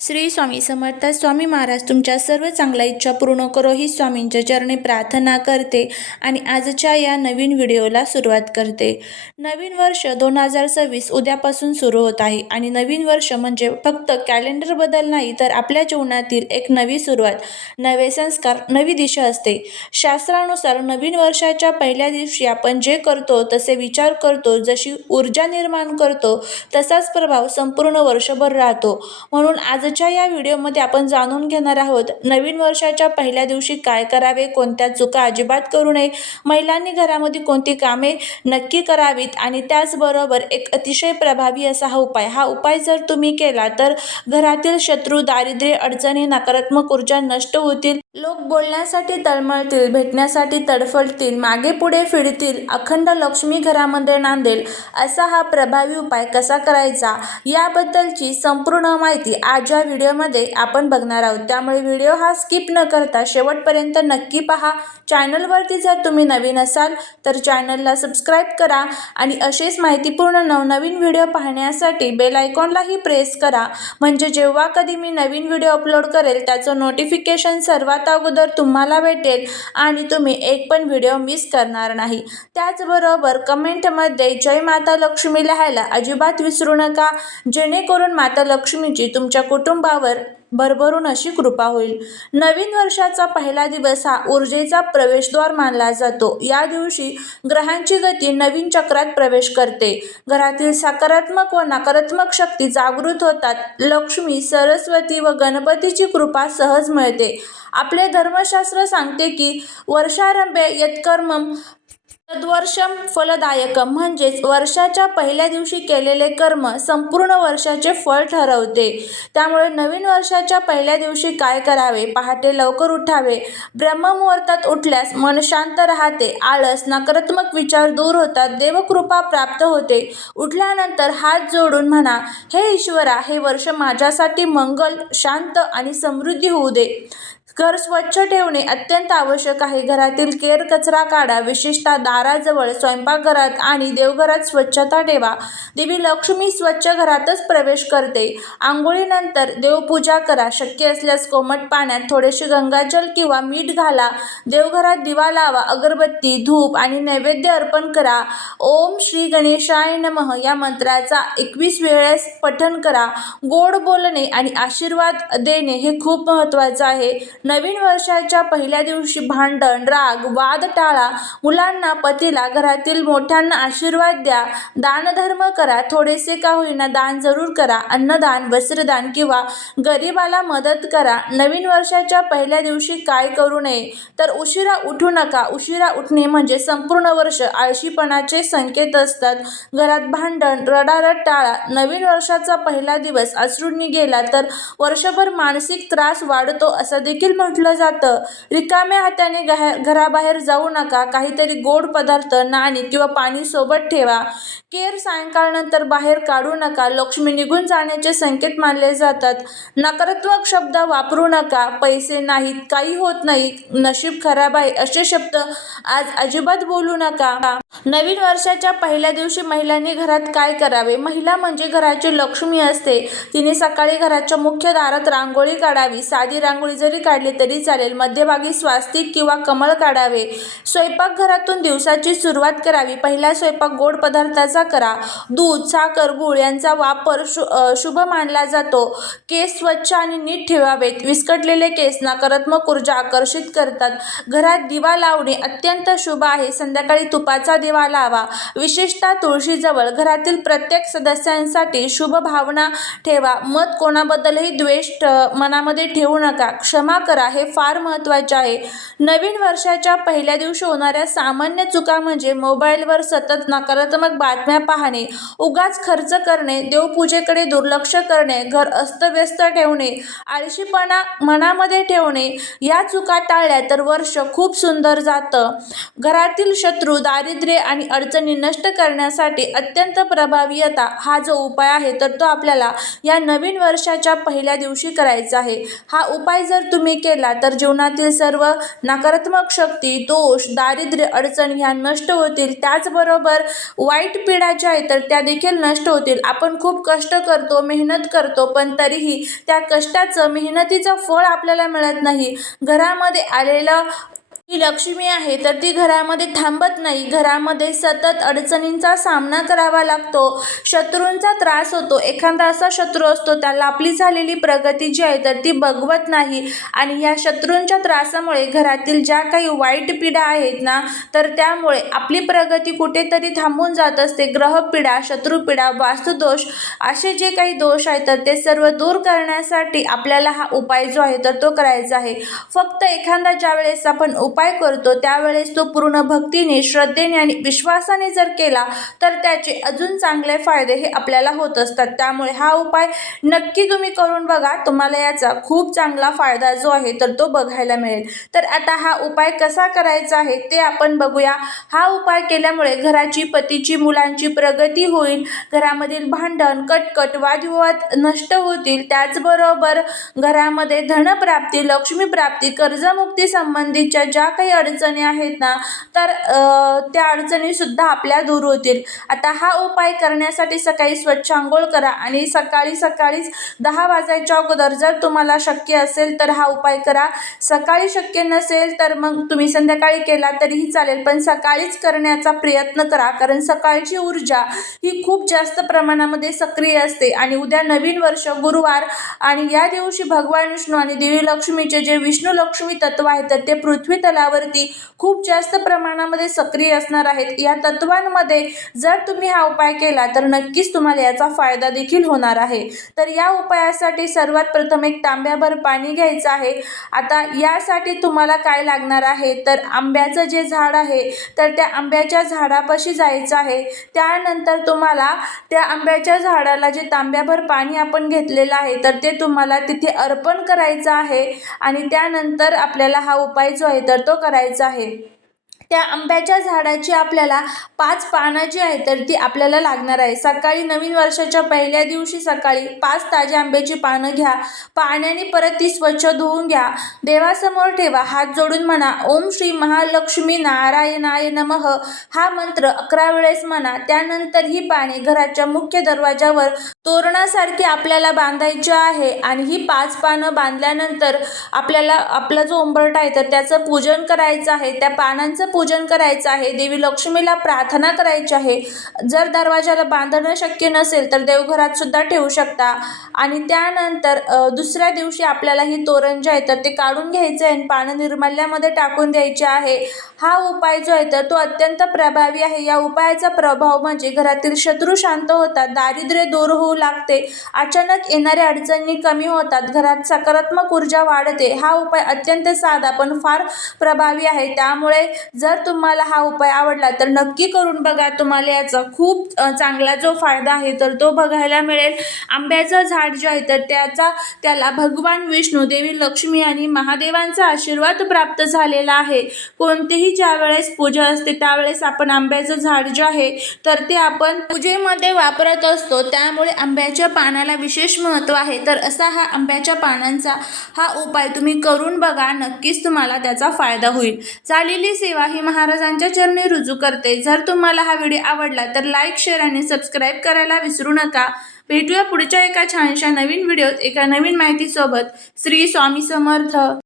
श्री स्वामी समर्थ. स्वामी महाराज तुमच्या सर्व चांगल्या इच्छा पूर्ण करो ही स्वामींच्या चरणी प्रार्थना करते आणि आजच्या या नवीन व्हिडिओला सुरुवात करते. नवीन वर्ष 2026 उद्यापासून सुरू होत आहे आणि नवीन वर्ष म्हणजे फक्त कॅलेंडर बदल नाही तर आपल्या जीवनातील एक नवी सुरुवात, नवे संस्कार, नवी दिशा असते. शास्त्रानुसार नवीन वर्षाच्या पहिल्या दिवशी आपण जे करतो, तसे विचार करतो, जशी ऊर्जा निर्माण करतो, तसाच प्रभाव संपूर्ण वर्षभर राहतो. म्हणून आजच्या या व्हिडिओमध्ये आपण जाणून घेणार आहोत नवीन वर्षाच्या पहिल्या दिवशी काय करावे, कोणत्या चुका अजिबात करू नये, महिलांनी घरामध्ये कोणती कामे नक्की करावीत आणि त्याचबरोबर एक अतिशय प्रभावी असा हा उपाय जर तुम्ही केला तर घरातील शत्रू, दारिद्र्य, अडचणी, नकारात्मक ऊर्जा नष्ट होतील. लोक बोलण्यासाठी तळमळतील, भेटण्यासाठी तडफडतील, मागे पुढे फिरतील, अखंड लक्ष्मी घरामध्ये नांदेल. असा हा प्रभावी उपाय कसा करायचा याबद्दलची संपूर्ण माहिती आज या व्हिडिओमध्ये आपण बघणार आहोत. त्यामुळे व्हिडिओ हा स्किप न करता शेवटपर्यंत नक्की पहा. चॅनलवरती जर तुम्ही नवीन असाल तर चॅनलला सबस्क्राईब करा आणि असेच माहितीपूर्ण नवनवीन व्हिडिओ पाहण्यासाठी बेल आयकॉनलाही प्रेस करा, म्हणजे जेव्हा कधी मी नवीन व्हिडिओ अपलोड करेल त्याचं नोटिफिकेशन सर्वात अगोदर तुम्हाला भेटेल आणि तुम्ही एक पण व्हिडिओ मिस करणार नाही. त्याचबरोबर कमेंटमध्ये जय माता लक्ष्मी लिहायला अजिबात विसरू नका, जेणेकरून माता लक्ष्मीची तुमच्या कुटुंबावर भरभरून अशी कृपा होईल. नवीन वर्षाचा पहिला दिवस हा ऊर्जेचा प्रवेशद्वार मानला जातो. या दिवशी ग्रहांची गती नवीन चक्रात प्रवेश करते. घरातील सकारात्मक व नकारात्मक शक्ती जागृत होतात. लक्ष्मी, सरस्वती व गणपतीची कृपा सहज मिळते. आपले धर्मशास्त्र सांगते की वर्षारंभे यत्कर्मं तद्वर्षं फलदायकं, म्हणजेच वर्षाच्या पहिल्या दिवशी केलेले कर्म संपूर्ण वर्षाचे फळ ठरवते. त्यामुळे नवीन वर्षाच्या पहिल्या दिवशी काय करावे? पहाटे लवकर उठावे. ब्रह्ममुहूर्तात उठल्यास मन शांत राहते, आळस, नकारात्मक विचार दूर होतात, देवकृपा प्राप्त होते. उठल्यानंतर हात जोडून म्हणा, हे ईश्वरा, हे वर्ष माझ्यासाठी मंगल, शांत आणि समृद्धी होऊ दे. घर स्वच्छ ठेवणे अत्यंत आवश्यक आहे. घरातील केर कचरा काढा, विशेषतः दाराजवळ, स्वयंपाकघरात आणि देवघरात स्वच्छता ठेवा. देवी लक्ष्मी स्वच्छ घरातच प्रवेश करते. आंघोळीनंतर देवपूजा करा. शक्य असल्यास कोमट पाण्यात थोडेसे गंगाजल किंवा मीठ घाला. देवघरात दिवा लावा. अगरबत्ती, धूप आणि नैवेद्य अर्पण करा. ओम श्री गणेशाय नमः या मंत्राचा 21 वेळेस पठण करा. गोड बोलणे आणि आशीर्वाद देणे हे खूप महत्त्वाचं आहे. नवीन वर्षाच्या पहिल्या दिवशी भांडण, राग, वाद टाळा. मुलांना, पतीला, घरातील मोठ्यांना आशीर्वाद द्या. दानधर्म करा. थोडेसे का होईना दान जरूर करा. अन्नदान, वस्त्रदान किंवा गरिबाला मदत करा. नवीन वर्षाच्या पहिल्या दिवशी काय करू नये तर उशिरा उठू नका. उशिरा उठणे म्हणजे संपूर्ण वर्ष आळशीपणाचे संकेत असतात. घरात भांडण, रडारड टाळा. नवीन वर्षाचा पहिला दिवस अश्रूंनी गेला तर वर्षभर मानसिक त्रास वाढतो असं देखील म्हटलं जातं. रिकाम्या हाताने घराबाहेर जाऊ नका. काहीतरी गोड पदार्थ, नाणी किंवा पाणी सोबत ठेवा. केर सायंकाळनंतर बाहेर काढू नका. लक्ष्मी निघून जाण्याचे संकेत मानले जातात. नकारात्मक शब्द वापरू नका. पैसे नाहीत, काही होत नाही, नशीब खराब आहे असे शब्द आज अजिबात बोलू नका. नवीन वर्षाच्या पहिल्या दिवशी महिलांनी घरात काय करावे? महिला म्हणजे घराची लक्ष्मी असते. तिने सकाळी घराच्या मुख्य दारात रांगोळी काढावी. साधी रांगोळी जरी काढली तरी चालेल. मध्यभागी स्वास्तिक किंवा कमळ काढावे. स्वयंपाकघरातून दिवसाची सुरुवात करावी. पहिला स्वयंपाक गोड पदार्थाचा करा. दूध, साखर, गूळ यांचा वापर शुभ मानला जातो. केस स्वच्छ आणि नीट ठेवावेत. विस्कटलेले केस नकारात्मक ऊर्जा आकर्षित करतात. घरात दिवा लावणे अत्यंत शुभ आहे. संध्याकाळी तुपाचा दिवा लावा, विशेषतः तुळशीजवळ. घरातील प्रत्येक सदस्यांसाठी शुभ भावना ठेवा. मत कोणाबद्दलही द्वेष मनामध्ये ठेवू नका. क्षमा करा, हे फार महत्त्वाचे आहे. नवीन वर्षाच्या पहिल्या दिवशी होणाऱ्या सामान्य चुका म्हणजे मोबाईलवर सतत नकारात्मक बातम्या पाहणे, उगाच खर्च करणे, देवपूजेकडे दुर्लक्ष करणे, घर अस्तव्यस्त ठेवणे, आळशीपणा मनामध्ये ठेवणे. या चुका टाळल्या तर वर्ष खूप सुंदर जातं. घरातील शत्रू, दारिद्र्य आणि अडचणी नष्ट करण्यासाठी अत्यंत प्रभावी हा जो उपाय आहे तर तो आपल्याला या नवीन वर्षाच्या पहिल्या दिवशी करायचा आहे. हा उपाय जर तुम्ही केला तर जीवनातील सर्व नकारात्मक शक्ती, दोष, दारिद्र्य, अडचणी ह्या नष्ट होतील. त्याचबरोबर वाईट पिढा ज्या आहेत तर त्या देखील नष्ट होतील. आपण खूप कष्ट करतो, मेहनत करतो, पण तरीही त्या कष्टाचं, मेहनतीचं फळ आपल्याला मिळत नाही. घरामध्ये आलेलं ही लक्ष्मी आहे तर ती घरामध्ये थांबत नाही. घरामध्ये सतत अडचणींचा सामना करावा लागतो, शत्रूंचा त्रास होतो. एखादा असा शत्रू असतो त्याला आपली झालेली प्रगती जी आहे तर ती बघवत नाही आणि ह्या शत्रूंच्या त्रासामुळे घरातील ज्या काही वाईट पिढा आहेत ना तर त्यामुळे आपली प्रगती कुठेतरी थांबून जात असते. ग्रहपिढा, शत्रुपिढा, वास्तुदोष असे जे काही दोष आहेत तर ते सर्व दूर करण्यासाठी आपल्याला हा उपाय जो आहे तर तो करायचा आहे. फक्त एखादा ज्या वेळेस आपण उपाय करतो त्यावेळेस तो पूर्ण भक्तीने, श्रद्धेने आणि विश्वासाने जर केला तर त्याचे अजून चांगले फायदे हे आपल्याला होत असतात. त्यामुळे हा उपाय नक्की तुम्ही करून बघा. तुम्हाला याचा खूप चांगला फायदा जो आहे तर तो बघायला मिळेल. तर आता हा उपाय कसा करायचा आहे ते आपण बघूया. हा उपाय केल्यामुळे घराची, पतीची, मुलांची प्रगती होईल. घरामधील भांडण, कटकट, वादविवाद नष्ट होतील. त्याचबरोबर घरामध्ये धनप्राप्ती, लक्ष्मीप्राप्ती, कर्जमुक्ती संबंधीच्या ज्या काही अडचणी आहेत ना तर त्या अडचणी सुद्धा आपल्या दूर होतील. आता हा उपाय करण्यासाठी सकाळी स्वच्छ अंघोळ करा आणि सकाळीच 10 वाजायच्या अगोदर जर तुम्हाला शक्य असेल तर हा उपाय करा. सकाळी शक्य नसेल तर मग तुम्ही संध्याकाळी केला तरीही चालेल, पण सकाळीच करण्याचा प्रयत्न करा. कारण सकाळची ऊर्जा ही खूप जास्त प्रमाणामध्ये सक्रिय असते आणि उद्या नवीन वर्ष, गुरुवार आणि या दिवशी भगवान विष्णू आणि देवी लक्ष्मीचे जे विष्णू लक्ष्मी तत्व आहे तर ते पृथ्वी तलावरती खूप जास्त प्रमाणामध्ये सक्रिय असणार आहेत. या तत्वांमध्ये जर तुम्ही हा उपाय केला तर नक्कीच तुम्हाला याचा फायदा देखील होणार आहे. तर या उपायासाठी सर्वात प्रथम एक तांब्याभर पाणी घ्यायचं आहे. आता यासाठी तुम्हाला काय लागणार आहे तर आंब्याचं जे झाड आहे तर त्या आंब्याच्या झाडापाशी जायचं आहे. त्यानंतर तुम्हाला त्या आंब्याच्या झाडाला जे तांब्याभर पाणी आपण घेतलेलं आहे तर ते तुम्हाला तिथे अर्पण करायचं आहे आणि त्यानंतर आपल्याला हा उपाय जो आहे तर तो करायचा आहे. त्या आंब्याच्या झाडाची आपल्याला 5 पानं जी आहेत तर ती आपल्याला लागणार आहे. सकाळी नवीन वर्षाच्या पहिल्या दिवशी सकाळी 5 ताजी आंब्याची पानं घ्या. पाण्याने परत ती स्वच्छ धुवून घ्या. देवासमोर ठेवा. हात जोडून म्हणा, ओम श्री महालक्ष्मी नारायणाय नमः हा मंत्र 11 वेळेस म्हणा. त्यानंतर ही पाने घराच्या मुख्य दरवाजावर तोरणासारखी आपल्याला बांधायची आहे आणि ही 5 पानं बांधल्यानंतर आपल्याला आपला जो उंबरठा आहे तर त्याचं पूजन करायचं आहे. त्या पानांचं पूजन करायचं आहे. देवी लक्ष्मीला प्रार्थना करायची आहे. जर दरवाजाला बांधणं शक्य नसेल तर देवघरात सुद्धा ठेवू शकता आणि त्यानंतर दुसऱ्या दिवशी आपल्याला ही तोरण जे आहे तर ते काढून घ्यायचं आहे आणि पानं निर्माल्यामध्ये टाकून द्यायचे आहे. हा उपाय जो आहे तर तो अत्यंत प्रभावी आहे. या उपायाचा प्रभाव म्हणजे घरातील शत्रू शांत होतात, दारिद्र्य दूर होऊ लागते, अचानक येणाऱ्या अडचणी कमी होतात, घरात सकारात्मक ऊर्जा वाढते. हा उपाय अत्यंत साधा पण फार प्रभावी आहे. त्यामुळे जर तुम्हाला हा उपाय आवडला तर नक्की करून बघा. तुम्हाला याचा खूप चांगला जो फायदा आहे तर तो बघायला मिळेल. आंब्याचं झाड जे आहे तर त्याला भगवान विष्णू, देवी लक्ष्मी आणि महादेवांचा आशीर्वाद प्राप्त झालेला आहे. कोणतीही ज्या वेळेस पूजा असते त्यावेळेस आपण आंब्याचं झाड जे आहे तर ते आपण पूजेमध्ये वापरत असतो. त्यामुळे आंब्याच्या पानाला विशेष महत्त्व आहे. तर असा हा आंब्याच्या पानांचा हा उपाय तुम्ही करून बघा. नक्कीच तुम्हाला त्याचा फायदा होईल. झालेली सेवा ही महाराजांच्या चरणी रुजू करते. जर तुम्हाला हा व्हिडिओ आवडला तर लाईक, शेअर आणि सबस्क्राईब करायला विसरू नका. भेटूया पुढच्या एका छानशा नवीन व्हिडिओत एका नवीन माहितीसोबत. श्री स्वामी समर्थ.